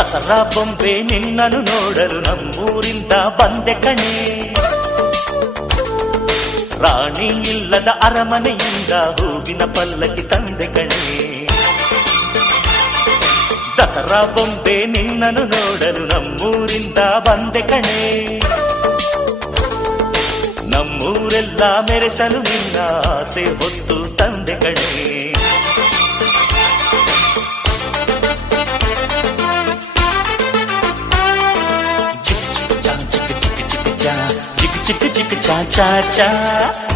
ದಸರಾ ಬೊಂಬೆ ನಿನ್ನನ್ನು ನೋಡಲು ನಮ್ಮೂರಿಂದ ಬಂದೆ ಕಣೆ. ರಾಣಿ ಇಲ್ಲದ ಅರಮನೆಯಿಂದ ಹೂವಿನ ಪಲ್ಲಕ್ಕಿ ತಂದೆ ಕಣೆ. ದಸರಾ ಬೊಂಬೆ ನಿನ್ನನ್ನು ನೋಡಲು ನಮ್ಮೂರಿಂದ ಬಂದೆ ಕಣೆ. ನಮ್ಮೂರೆಲ್ಲ ಮೆರೆಸಲು ನಿನ್ನ ಆಸೆ ಹೊತ್ತು ತಂದೆ ಕಣೆ. ಚಿಕ್ ಚಿಕ್ ಚಾ ಚಾ ಚಾ ಚಾ